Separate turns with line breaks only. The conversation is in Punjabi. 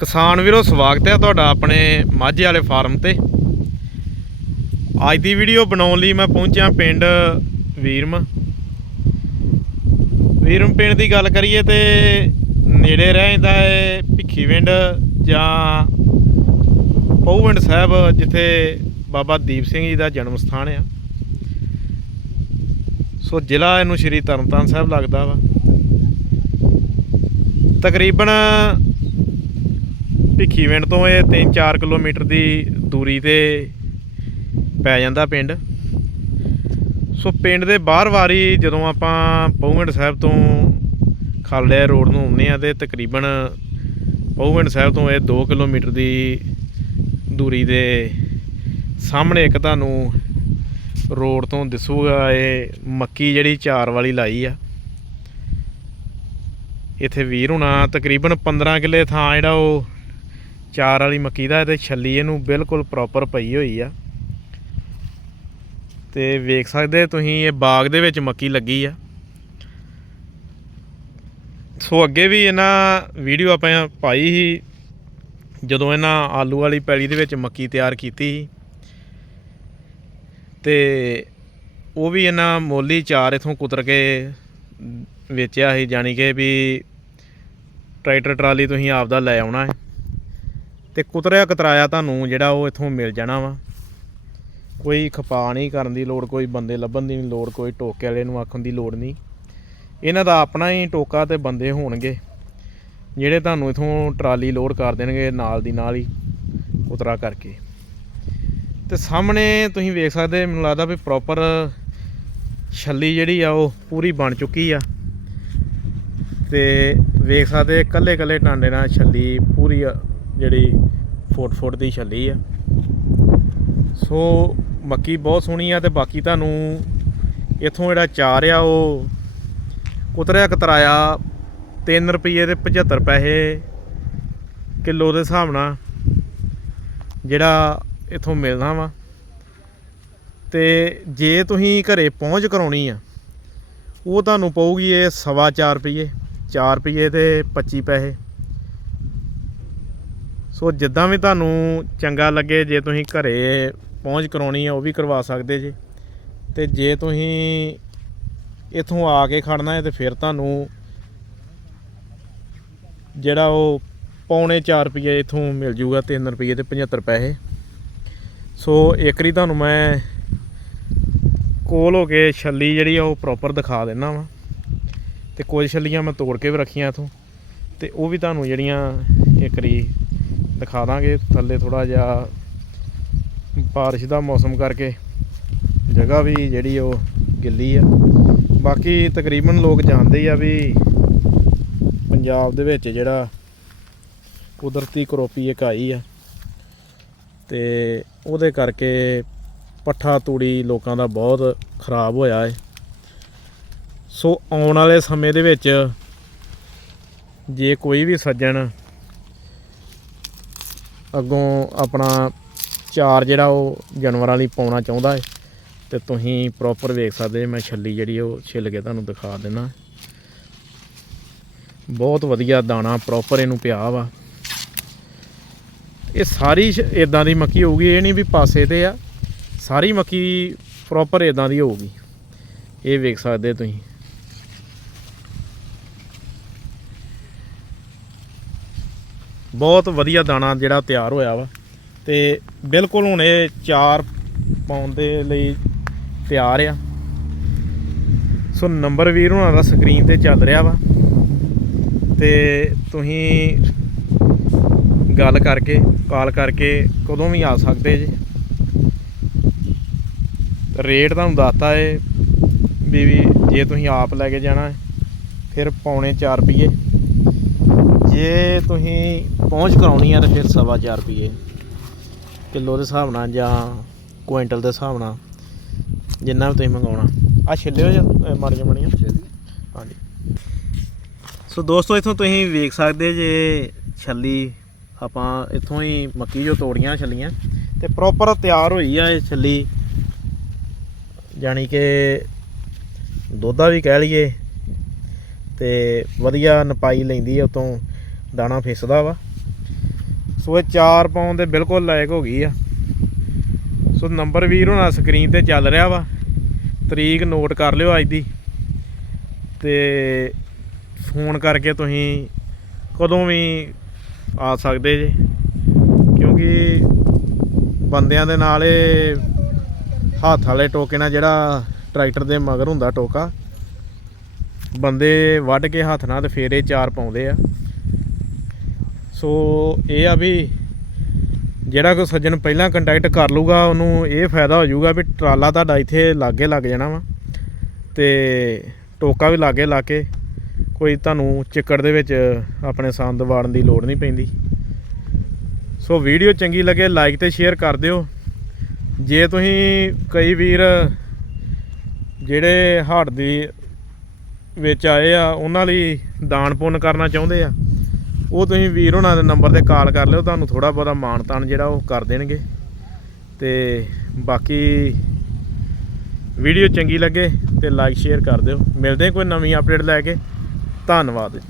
ਕਿਸਾਨ ਵੀਰੋ, ਸਵਾਗਤ ਹੈ ਤੁਹਾਡਾ ਆਪਣੇ ਮਾਝੇ ਵਾਲੇ ਫਾਰਮ ਤੇ। ਅੱਜ ਦੀ ਵੀਡੀਓ ਬਣਾਉਣ ਲਈ ਮੈਂ ਪਹੁੰਚਿਆ ਪਿੰਡ ਵੀਰਮ। ਵੀਰਮ ਪਿੰਡ ਦੀ ਗੱਲ ਕਰੀਏ ਤੇ ਨੇੜੇ ਰਹਿੰਦਾ ਹੈ ਭਿੱਖੀਵਿੰਡ ਜਾਂ ਪਉਵਿੰਡ ਸਾਹਿਬ, ਜਿੱਥੇ ਬਾਬਾ ਦੀਪ ਸਿੰਘ ਜੀ ਦਾ ਜਨਮ ਸਥਾਨ ਆ। ਸੋ ਜ਼ਿਲ੍ਹਾ ਇਹਨੂੰ ਸ਼੍ਰੀ ਤਰਨਤਾਰਨ ਸਾਹਿਬ ਲੱਗਦਾ ਵਾ। ਤਕਰੀਬਨ ਭਿੱਖੀਵਿੰਡ ਤੋਂ ਇਹ 3-4 ਕਿਲੋਮੀਟਰ ਦੀ ਦੂਰੀ ਤੇ ਪੈ ਜਾਂਦਾ ਪਿੰਡ। ਸੋ ਪਿੰਡ ਦੇ ਬਾਹਰ ਵਾਰੀ ਜਦੋਂ ਆਪਾਂ ਪਹੁਵਿੰਡ ਸਾਹਿਬ ਤੋਂ ਖਾਲੜਿਆ ਰੋਡ ਨੂੰ ਆਉਂਦੇ ਆ ਤੇ ਤਕਰੀਬਨ ਪਹੁਵਿੰਡ ਸਾਹਿਬ ਤੋਂ ਇਹ 2 ਕਿਲੋਮੀਟਰ ਦੀ ਦੂਰੀ ਦੇ ਸਾਹਮਣੇ ਇੱਕ ਤੁਹਾਨੂੰ ਰੋਡ ਤੋਂ ਦਿਸੂਗਾ, ਇਹ ਮੱਕੀ ਜਿਹੜੀ ਚਾਰ ਵਾਲੀ ਲਾਈ ਆ। ਇੱਥੇ ਵੀਰ ਹੁਣਾ ਤਕਰੀਬਨ 15 ਕਿੱਲੇ ਥਾਂ ਜਿਹੜਾ ਉਹ ਚਾਰ ਵਾਲੀ ਮੱਕੀ ਦਾ ਤੇ ਛੱਲੀ ਇਹਨੂੰ ਬਿਲਕੁਲ ਪ੍ਰੋਪਰ ਪਈ ਹੋਈ ਆ। ਤੇ ਵੇਖ ਸਕਦੇ ਤੁਸੀਂ, ਇਹ ਬਾਗ ਦੇ ਵਿੱਚ ਮੱਕੀ ਲੱਗੀ ਆ। ਸੋ ਅੱਗੇ ਵੀ ਇਹਨਾਂ ਵੀਡੀਓ ਆਪਾਂ ਪਾਈ ਸੀ, ਜਦੋਂ ਇਹਨਾਂ ਆਲੂ ਵਾਲੀ ਪੈਲੀ ਦੇ ਵਿੱਚ ਮੱਕੀ ਤਿਆਰ ਕੀਤੀ ਸੀ। ਤੇ ਉਹ ਵੀ ਇਹਨਾਂ ਮੋਲੀ ਚਾਰ ਇਥੋਂ ਕੁਤਰ ਕੇ ਵੇਚਿਆ ਸੀ, ਜਾਣੀ ਕਿ ਵੀ ਟਰੈਕਟਰ ਟਰਾਲੀ ਤੁਸੀਂ ਆਪਦਾ ਲੈ ਆਉਣਾ ਹੈ। ਤੇ ਕੁਤਰਿਆ ਕਤਰਾਇਆ ਤੁਹਾਨੂੰ ਜਿਹੜਾ ਉਹ ਇੱਥੋਂ ਮਿਲ ਜਾਣਾ ਵਾ। ਕੋਈ ਖਪਾ ਨਹੀਂ ਕਰਨ ਦੀ ਲੋੜ, ਕੋਈ ਬੰਦੇ ਲੱਭਣ ਦੀ ਨਹੀਂ ਲੋੜ, ਕੋਈ ਟੋਕੇ ਵਾਲੇ ਨੂੰ ਆਖਣ ਦੀ ਲੋੜ ਨਹੀਂ। ਇਹਨਾਂ ਦਾ ਆਪਣਾ ਹੀ ਟੋਕਾ ਤੇ ਬੰਦੇ ਹੋਣਗੇ, ਜਿਹੜੇ ਤੁਹਾਨੂੰ ਇਥੋਂ ਟਰਾਲੀ ਲੋਡ ਕਰ ਦੇਣਗੇ ਨਾਲ ਦੀ ਨਾਲ ਹੀ ਉਤਰਾ ਕਰਕੇ। ਤੇ ਸਾਹਮਣੇ ਤੁਸੀਂ ਵੇਖ ਸਕਦੇ, ਮੈਨੂੰ ਲੱਗਦਾ ਵੀ ਪ੍ਰੋਪਰ ਛੱਲੀ ਜਿਹੜੀ ਆ ਉਹ ਪੂਰੀ ਬਣ ਚੁੱਕੀ ਆ। ਤੇ ਵੇਖ ਸਕਦੇ ਕੱਲੇ ਕੱਲੇ ਟਾਂਡੇ ਨਾਲ ਛੱਲੀ ਪੂਰੀ ਜਿਹੜੀ ਫੁੱਟ ਫੁੱਟ ਦੀ ਛੱਲੀ ਆ। ਸੋ ਮੱਕੀ ਬਹੁਤ ਸੋਹਣੀ ਆ ਤੇ ਬਾਕੀ ਤੁਹਾਨੂੰ ਇਥੋਂ ਜਿਹੜਾ ਚਾਰ ਆ, ਉਹ ਕੁਤਰਿਆ ਕਤਰਾਇਆ 3 ਰੁਪਏ ਤੇ 75 ਪੈਸੇ ਕਿਲੋ ਦੇ ਹਿਸਾਬ ਨਾਲ ਜਿਹੜਾ ਇਥੋਂ ਮਿਲਣਾ ਵਾ। ਤੇ ਜੇ ਤੁਸੀਂ ਘਰੇ ਪਹੁੰਚ ਕਰਾਉਣੀ ਆ, ਉਹ ਤੁਹਾਨੂੰ ਪਊਗੀ ਇਹ ਸਵਾ ਚਾਰ ਰੁਪਏ 4 ਰੁਪਏ ਤੇ 25 ਪੈਸੇ। ਸੋ ਜਿੱਦਾਂ ਵੀ ਤੁਹਾਨੂੰ ਚੰਗਾ ਲੱਗੇ, ਜੇ ਤੁਸੀਂ ਘਰੇ ਪਹੁੰਚ ਕਰਾਉਣੀ ਆ, ਉਹ ਵੀ ਕਰਵਾ ਸਕਦੇ ਜੇ। ਤੇ ਜੇ ਤੁਸੀਂ ਇੱਥੋਂ ਆ ਕੇ ਖੜਨਾ ਹੈ, ਤੇ ਫਿਰ ਤੁਹਾਨੂੰ ਜਿਹੜਾ ਉਹ ਪੌਣੇ 4 ਰੁਪਏ ਇਥੋਂ ਮਿਲ ਜੂਗਾ 3 ਰੁਪਏ ਤੇ 75 ਪੈਸੇ। ਸੋ ਇੱਕਰੀ ਤੁਹਾਨੂੰ ਮੈਂ ਕੋਲ ਹੋ ਕੇ ਛੱਲੀ ਜਿਹੜੀ ਆ, ਉਹ ਪ੍ਰੋਪਰ ਦਿਖਾ ਦਿੰਨਾ ਵਾ। ਤੇ ਕੁਝ ਛੱਲੀਆਂ ਮੈਂ ਤੋੜ ਕੇ ਵੀ ਰੱਖੀਆਂ ਇਥੋਂ। ਤੇ ਉਹ ਵੀ ਤੁਹਾਨੂੰ ਜਿਹੜੀਆਂ ਇੱਕਰੀ ਦਿਖਾ ਦਾਂਗੇ ਥੱਲੇ ਥੋੜਾ ਜਿਹਾ ਬਾਰਿਸ਼ ਦਾ ਮੌਸਮ ਕਰਕੇ। ਜਗ੍ਹਾ ਵੀ ਜਿਹੜੀ ਉਹ ਗਿੱਲੀ ਆ। ਬਾਕੀ ਤਕਰੀਬਨ ਲੋਕ ਜਾਣਦੇ ਹੀ ਆ ਵੀ ਪੰਜਾਬ ਦੇ ਵਿੱਚ ਜਿਹੜਾ ਕੁਦਰਤੀ ਕਰੋਪੀ ਇੱਕ ਆਈ ਆ। ਤੇ ਉਹਦੇ ਕਰਕੇ ਪੱਠਾ ਤੂੜੀ ਲੋਕਾਂ ਦਾ ਬਹੁਤ ਖਰਾਬ ਹੋਇਆ ਹੈ ਸੋ ਆਉਣ ਵਾਲੇ ਸਮੇਂ ਦੇ ਵਿੱਚ ਜੇ ਕੋਈ ਵੀ ਸੱਜਣ ਅੱਗੋਂ ਆਪਣਾ ਚਾਰ ਜਿਹੜਾ ਉਹ ਜਾਨਵਰਾਂ ਲਈ ਪਾਉਣਾ ਚਾਹੁੰਦਾ ਹੈ ਤੇ ਤੁਸੀਂ ਪ੍ਰੋਪਰ ਵੇਖ ਸਕਦੇ ਮੈਂ ਛੱਲੀ ਜਿਹੜੀ ਉਹ ਛਿੱਲ ਕੇ ਤੁਹਾਨੂੰ ਦਿਖਾ ਦਿੰਨਾ। ਬਹੁਤ ਵਧੀਆ ਦਾਣਾ ਪ੍ਰੋਪਰ ਇਹਨੂੰ ਪਿਆ ਵਾ। ਇਹ ਸਾਰੀ ਇਦਾਂ ਦੀ ਮੱਕੀ ਹੋਊਗੀ, ਇਹ ਨਹੀਂ ਵੀ ਪਾਸੇ ਤੇ ਆ, ਸਾਰੀ ਮੱਕੀ ਪ੍ਰੋਪਰ ਇਦਾਂ ਦੀ ਹੋਊਗੀ। ਇਹ ਵੇਖ ਸਕਦੇ ਤੁਸੀਂ। ਬਹੁਤ ਵਧੀਆ ਦਾਣਾ ਜਿਹੜਾ ਤਿਆਰ ਹੋਇਆ ਵਾ। ਤੇ ਬਿਲਕੁਲ ਹੁਣ ਇਹ ਚਾਰ ਪਾਉਣ ਦੇ ਲਈ ਤਿਆਰ ਆ। ਸੋ ਨੰਬਰ ਵੀਰ ਹੁਣਾਂ ਦਾ ਸਕਰੀਨ ਤੇ ਚੱਲ ਰਿਹਾ ਵਾ। ਤੇ ਤੁਸੀਂ ਗੱਲ ਕਰਕੇ, ਕਾਲ ਕਰਕੇ ਕਦੋਂ ਵੀ ਆ ਸਕਦੇ ਜੇ। ਰੇਟ ਤੁਹਾਨੂੰ ਦੱਸਤਾ ਏ ਵੀ ਜੇ ਤੁਸੀਂ ਆਪ ਲੈ ਕੇ ਜਾਣਾ ਫਿਰ ਪੌਣੇ 4 ਰੁਪਏ ਜੇ ਤੁਸੀਂ ਪਹੁੰਚ ਕਰਾਉਣੀ ਆ ਤਾਂ ਫਿਰ ਸਵਾ ਚਾਰ ਰੁਪਏ ਕਿਲੋ ਦੇ ਹਿਸਾਬ ਨਾਲ ਜਾਂ ਕੁਇੰਟਲ ਦੇ ਹਿਸਾਬ ਨਾਲ ਜਿੰਨਾ ਵੀ ਤੁਸੀਂ ਮੰਗਾਉਣਾ। ਆ ਛਿੱਲਿਓ ਜਾਂ ਮਾਰੀਆਂ ਬਣੀਆਂ ਹਾਂਜੀ। ਸੋ ਦੋਸਤੋ ਇਥੋਂ ਤੁਸੀਂ ਵੇਖ ਸਕਦੇ ਜੇ ਛੱਲੀ ਆਪਾਂ ਇਥੋਂ ਹੀ ਮੱਕੀ ਜੋ ਤੋੜੀਆਂ ਛੱਲੀਆਂ ਤੇ ਪ੍ਰੋਪਰ ਤਿਆਰ ਹੋਈ ਆ ਇਹ ਛੱਲੀ। ਜਾਣੀ ਕਿ ਦੋਧਾ ਵੀ ਕਹਿ ਲਈਏ ਤੇ ਵਧੀਆ ਨਪਾਈ ਲੈਂਦੀ ਆ ਉਤੋਂ। ਦਾਣਾ ਫਿਸਦਾ ਵਾ। ਸੋ ਇਹ 4 ਪਾਉਣ ਦੇ ਬਿਲਕੁਲ ਲਾਇਕ ਹੋ ਗਈ ਆ। ਸੋ ਨੰਬਰ ਵੀਰ ਹੋਣਾ ਸਕਰੀਨ ਤੇ ਚੱਲ ਰਿਹਾ ਵਾ। ਤਰੀਕ ਨੋਟ ਕਰ ਲਿਓ ਅੱਜ ਦੀ। ਤੇ ਫੋਨ ਕਰਕੇ ਤੁਸੀਂ ਕਦੋਂ ਵੀ ਆ ਸਕਦੇ ਜੇ। ਕਿਉਂਕਿ ਬੰਦਿਆਂ ਦੇ ਨਾਲ ਇਹ ਹੱਥ ਵਾਲੇ ਟੋਕੇ ਨਾਲ ਜਿਹੜਾ ਟਰੈਕਟਰ ਦੇ ਮਗਰ ਹੁੰਦਾ ਟੋਕਾ, ਬੰਦੇ ਵੱਢ ਕੇ ਹੱਥ ਨਾਲ ਤੇ ਫੇਰ ਇਹ ਚਾਰ ਪਾਉਂਦੇ ਆ। ਸੋ ਇਹ ਆ ਵੀ ਜਿਹੜਾ ਕੋਈ ਸੱਜਣ ਪਹਿਲਾਂ ਕੰਟੈਕਟ ਕਰ ਲੂਗਾ ਉਹਨੂੰ ਇਹ ਫਾਇਦਾ ਹੋ ਜਾਊਗਾ ਵੀ ਟਰਾਲਾ ਤੁਹਾਡਾ ਇੱਥੇ ਲਾਗੇ ਲੱਗ ਜਾਣਾ ਵਾ ਤੇ ਟੋਕਾ ਵੀ ਲਾਗੇ ਲਾ ਕੇ ਕੋਈ ਤੁਹਾਨੂੰ ਚਿੱਕੜ ਦੇ ਵਿੱਚ ਆਪਣੇ ਸੰਦ ਵਾੜਨ ਦੀ ਲੋੜ ਨਹੀਂ ਪੈਂਦੀ। ਸੋ ਵੀਡੀਓ ਚੰਗੀ ਲੱਗੇ ਲਾਈਕ ਤੇ ਸ਼ੇਅਰ ਕਰ ਦਿਓ। ਜੇ ਤੁਸੀਂ ਕਈ ਵੀਰ ਜਿਹੜੇ ਹਾਰਟ ਦੀ ਵਿੱਚ ਆਏ ਆ, ਉਹਨਾਂ ਲਈ ਦਾਨ ਪੁੰਨ ਕਰਨਾ ਚਾਹੁੰਦੇ ਆ ਉਹ ਤੁਸੀਂ ਵੀਰ ਉਹਨਾਂ ਦੇ ਨੰਬਰ ਤੇ ਕਾਲ ਕਰ ਲਿਓ, ਤੁਹਾਨੂੰ ਥੋੜਾ ਬਹੁਤਾ ਮਾਣ ਤਾਣ ਜਿਹੜਾ ਉਹ ਕਰ ਦੇਣਗੇ। ਤੇ ਬਾਕੀ ਵੀਡੀਓ ਚੰਗੀ ਲੱਗੇ ਤੇ ਲਾਈਕ ਸ਼ੇਅਰ ਕਰ ਦਿਓ। ਮਿਲਦੇ ਕੋਈ ਨਵੀਂ ਅਪਡੇਟ ਲੈ ਕੇ। ਧੰਨਵਾਦ।